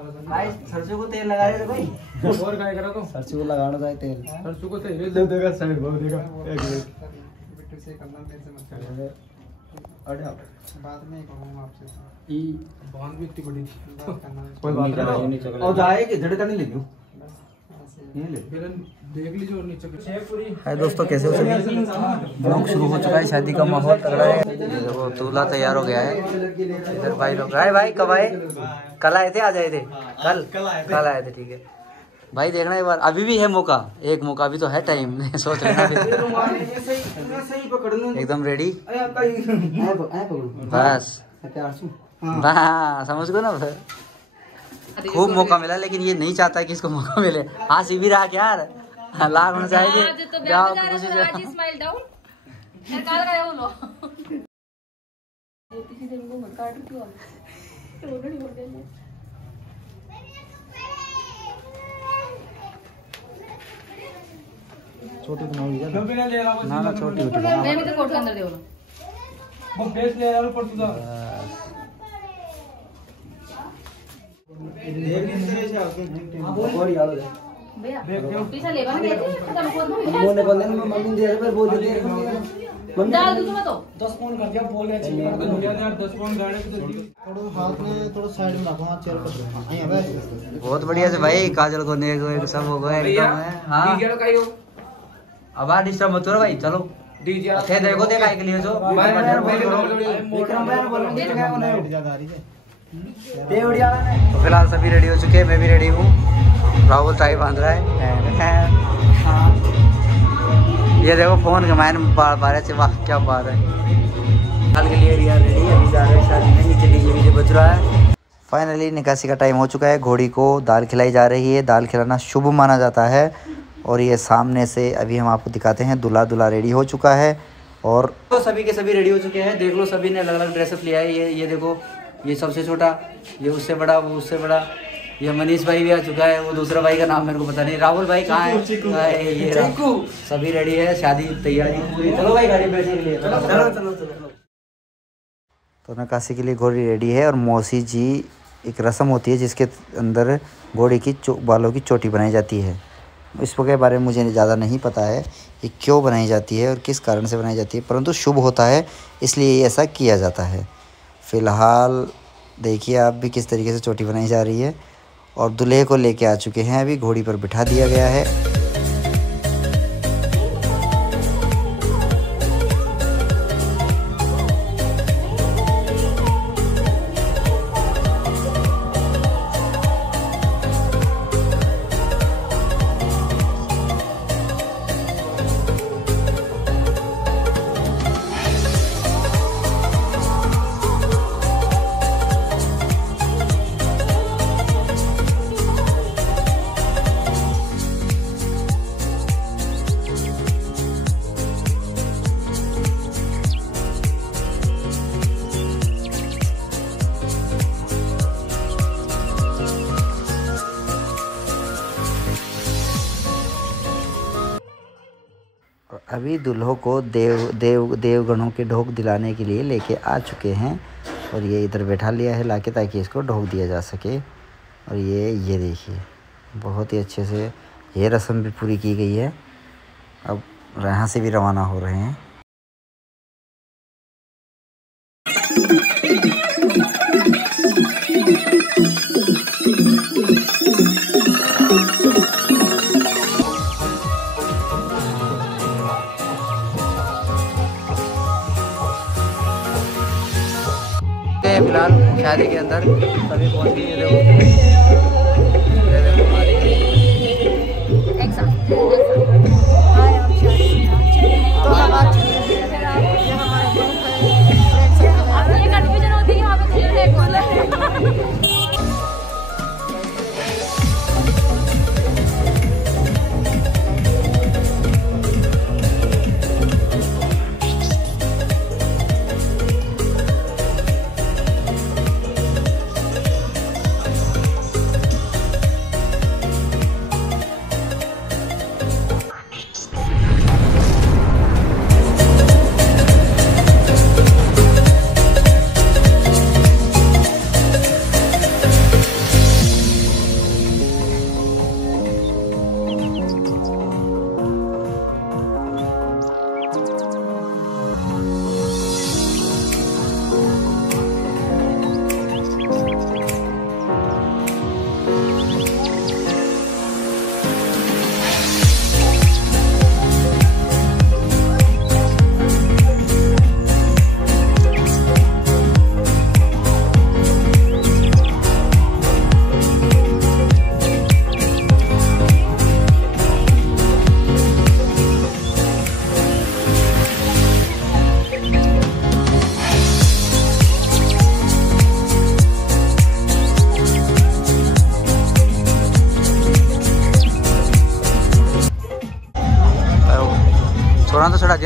भाई सरसों को तेल लगा रहे भाई और काय करा तो सरसों को लगाना चाहिए तेल सरसों को तेल दे देगा साइड बहुत देगा एक बिट्टू से करना मेरे से मत कर अरे बाद में कहूंगा आपसे ई बांध भी इतनी बड़ी थी बात करना कोई बात नहीं और जाए कि झटका नहीं लेंगे नहीं ले बेलन देख लीजिए और नीचे शेप पूरी हाय दोस्तों, कैसे हो सभी। ब्लॉग शुरू हो चुका है, शादी का माहौल तगड़ा है। ये देखो दूल्हा तैयार हो गया है। इधर भाई लोग आए, भाई कब आए? कल आए थे, आज आए थे? कल आए थे, ठीक है भाई। देखना एक बार, अभी भी है मौका, एक मौका अभी तो है, टाइम सोच लेना एकदम रेडी बस। समझ गो ना, खूब मौका मिला, लेकिन ये नहीं चाहता कि इसको मौका मिले। हाँ सी भी रहा क्या यार, लाख होना चाहिए। छोटी बनाओगी ना छोटी वो बेस ले यार ऊपर तो बहुत बढ़िया से भाई, काजल को ने सब हो गए। हाँ अब आ डिस्टर्ब मत करो भाई, चलो देखो देखा के लिए जो तो फिलहाल सभी रेडी हो चुके हैं, मैं भी रेडी हूँ। राहुल टाई बांध रहा है। ये देखो फोन के मायने बार से, वाह क्या बात है। हाल के लिए रिया रेडी, अभी जा रहे हैं शादी में, नीचे डीजे बज रहा है। फाइनली निकासी का टाइम हो चुका है, घोड़ी को दाल खिलाई जा रही है। दाल खिलाना शुभ माना जाता है। और ये सामने से अभी हम आपको दिखाते हैं, दूल्हा रेडी हो चुका है। और तो सभी के सभी रेडी हो चुके हैं, देख लो सभी ने अलग अलग ड्रेसअप लिया है। ये देखो, ये सबसे छोटा, ये उससे बड़ा, वो उससे बड़ा। ये मनीष भाई भी आ चुका है, वो दूसरा भाई का नाम मेरे को पता नहीं। राहुल भाई कहाँ है? ये सभी रेडी है, शादी तैयारी पूरी। चलो भाई गाड़ी बैठने के लिए, चलो। तो नकाशी के लिए घोड़ी रेडी है। और मौसी जी, एक रस्म होती है जिसके अंदर घोड़ी की बालों की चोटी बनाई जाती है। इसके बारे में मुझे ज़्यादा नहीं पता है ये क्यों बनाई जाती है और किस कारण से बनाई जाती है, परंतु शुभ होता है इसलिए ऐसा किया जाता है। फ़िलहाल देखिए आप भी किस तरीके से चोटी बनाई जा रही है। और दूल्हे को लेके आ चुके हैं, अभी घोड़ी पर बिठा दिया गया है। अभी दुल्हों को देवगणों के ढोक दिलाने के लिए लेके आ चुके हैं। और ये इधर बैठा लिया है लाके, ताकि इसको ढोक दिया जा सके। और ये देखिए, बहुत ही अच्छे से ये रस्म भी पूरी की गई है। अब यहाँ से भी रवाना हो रहे हैं। फिलहाल शादी के अंदर सभी पहुंच गए।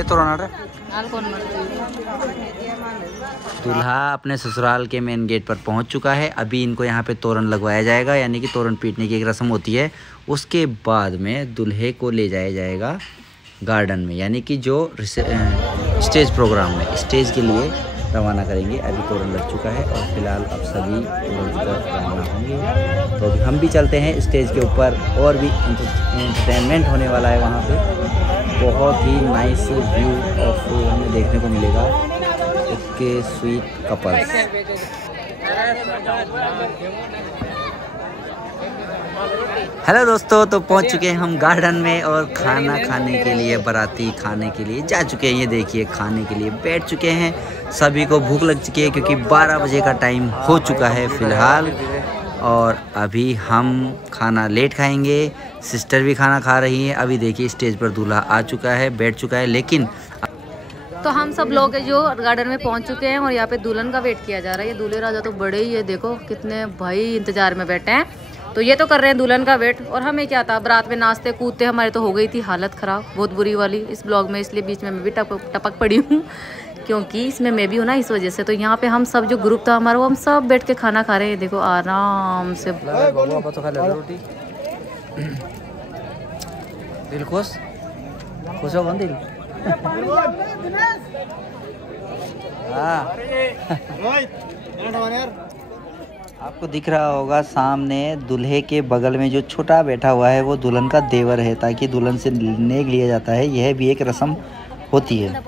तोरण दूल्हा अपने ससुराल के मेन गेट पर पहुंच चुका है। अभी इनको यहाँ पे तोरण लगवाया जाएगा, यानी कि तोरण पीटने की एक रस्म होती है। उसके बाद में दूल्हे को ले जाया जाएगा गार्डन में, यानी कि जो स्टेज प्रोग्राम में स्टेज के लिए रवाना करेंगे। अभी तोरण लग चुका है और फिलहाल अब सभी तोरण की तरफ रवाना होंगे। तो अभी हम भी चलते हैं स्टेज के ऊपर, और भी एंटरटेनमेंट होने वाला है वहाँ पे। बहुत ही नाइस व्यू ऑफ हमें देखने को मिलेगा। एक स्वीट कपल्स। हेलो दोस्तों, तो पहुंच चुके हैं हम गार्डन में और खाना खाने के लिए, बाराती खाने के लिए जा चुके हैं। ये देखिए खाने के लिए बैठ चुके हैं। सभी को भूख लग चुकी है क्योंकि 12 बजे का टाइम हो चुका है फ़िलहाल। और अभी हम खाना लेट खाएंगे। सिस्टर भी खाना खा रही है। अभी देखिए स्टेज पर दूल्हा आ चुका है, बैठ चुका है। लेकिन तो हम सब लोग जो गार्डन में पहुंच चुके हैं और यहाँ पे दुल्हन का वेट किया जा रहा है। ये दूल्हे राजा तो बड़े ही है, देखो कितने भाई इंतजार में बैठे हैं। तो ये तो कर रहे हैं दुल्हन का वेट, और हमें क्या था, रात में नाचते कूदते हमारे तो हो गई थी हालत ख़राब, बहुत बुरी वाली इस ब्लॉग में। इसलिए बीच में मैं भी टपक पड़ी हूँ क्योंकि इसमें मैं भी हूँ ना, इस वजह से। तो यहाँ पे हम सब जो ग्रुप था हमारा, वो हम सब बैठ के खाना खा रहे हैं। देखो आराम से। रोटी दिल खुश खुश हो दिल। आपको दिख रहा होगा सामने दूल्हे के बगल में जो छोटा बैठा हुआ है वो दुल्हन का देवर है, ताकि दुल्हन से नेग लिया जाता है। यह भी एक रस्म होती है।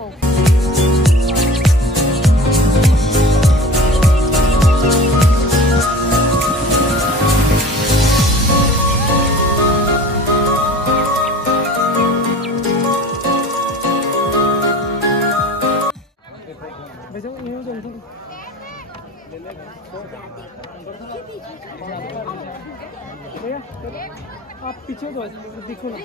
आप पीछे तो दिखो ना।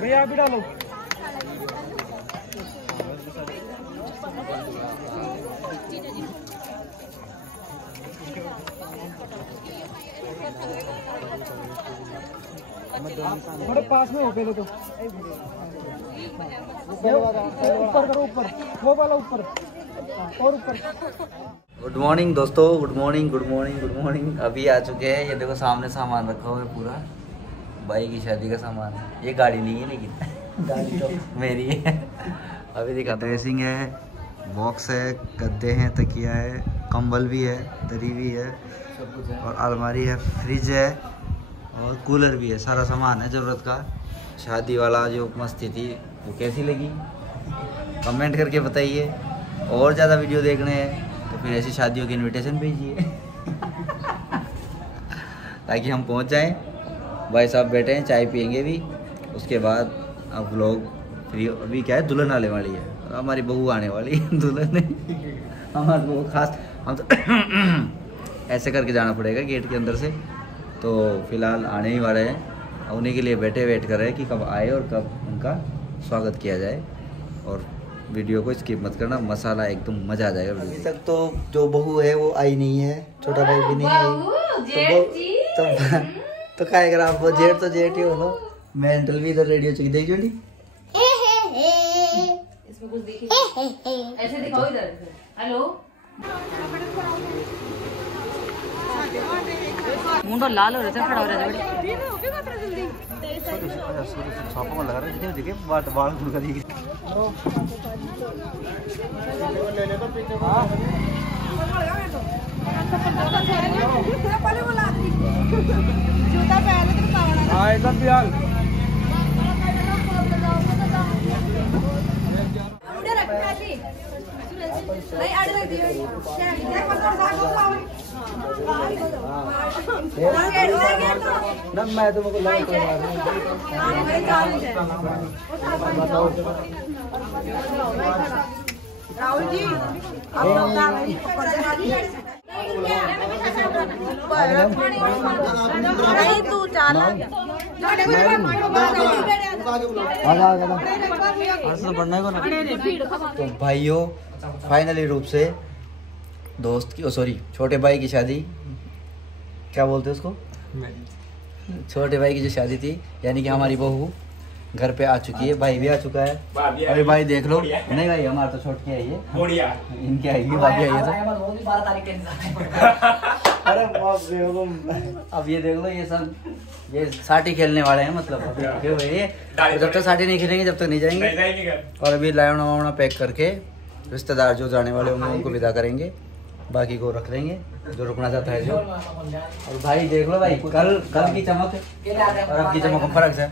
भैया भी डालो। थोड़े पास में हो पहले तो। ऊपर करो, ऊपर वो वाला ऊपर और ऊपर। गुड मॉर्निंग दोस्तों, good morning good morning good morning. अभी आ चुके हैं। ये देखो सामने सामान रखा हुआ है पूरा, भाई की शादी का सामान। ये गाड़ी नहीं है लेकिन गाड़ी तो मेरी है। अभी दिखा, ड्रेसिंग है, बॉक्स है, गद्दे हैं, तकिया है, कंबल भी है, दरी भी है, और अलमारी है, फ्रिज है और कूलर भी है। सारा सामान है ज़रूरत का। शादी वाला जो मस्ती थी वो कैसी लगी कमेंट करके बताइए। और ज़्यादा वीडियो देखने हैं तो फिर ऐसी शादियों की इनविटेशन भेजिए ताकि हम पहुंच जाएं। भाई साहब बैठे हैं, चाय पियेंगे भी। उसके बाद अब लोग फ्री। अभी क्या है, दुल्हन आने वाली है, हमारी बहू आने वाली है। दुल्हन हमारे बहू खास, हम तो ऐसे करके जाना पड़ेगा गेट के अंदर से। तो फिलहाल आने ही वाले हैं, उन्हीं के लिए बैठे वेट कर रहे हैं कि कब आए और कब उनका स्वागत किया जाए। और वीडियो को स्किप मत करना, मसाला एकदम मज़ा आ जाएगा। अभी तक तो जो बहू है वो आई नहीं है, छोटा भाई भी नहीं आई। तो क्या अगर आप वो जेठ तो जेठ ही हो, मेंटल भी इधर रेडी हो चुकी। देख जोड़ी इसमें कुछ देखिए, ऐसे दिखाओ इधर। हेलो, मुंडो लाल हो रहा था, खड़ा हो रहा था। लगा रहे देखिए बाल खुलका दी। हाँ एकदम बिहार। मैं तुमको राहुल जी नहीं तू चाला तो भाइयों फाइनली रूप से दोस्त की सॉरी छोटे भाई की शादी, क्या बोलते हैं उसको, छोटे भाई की जो शादी थी, यानी कि हमारी बहू घर पे आ चुकी है, भाई भी आ चुका है। अरे भाई देख लो, नहीं भाई हमारा तो छोटकी आई है, इनकी आएगी, भाभी आई है तो। अरे अब ये देख लो, ये सब ये साटी खेलने वाले हैं, मतलब क्यों भाई, तो जब तक साटी नहीं खेलेंगे जब तक नहीं जाएंगे। और अभी लावना वावना पैक करके रिश्तेदार जो जाने वाले होंगे उनको विदा करेंगे, बाकी को रख लेंगे जो रुकना चाहता है जो। और भाई देख लो भाई, कल की चमक और अब की चमक में फर्क है।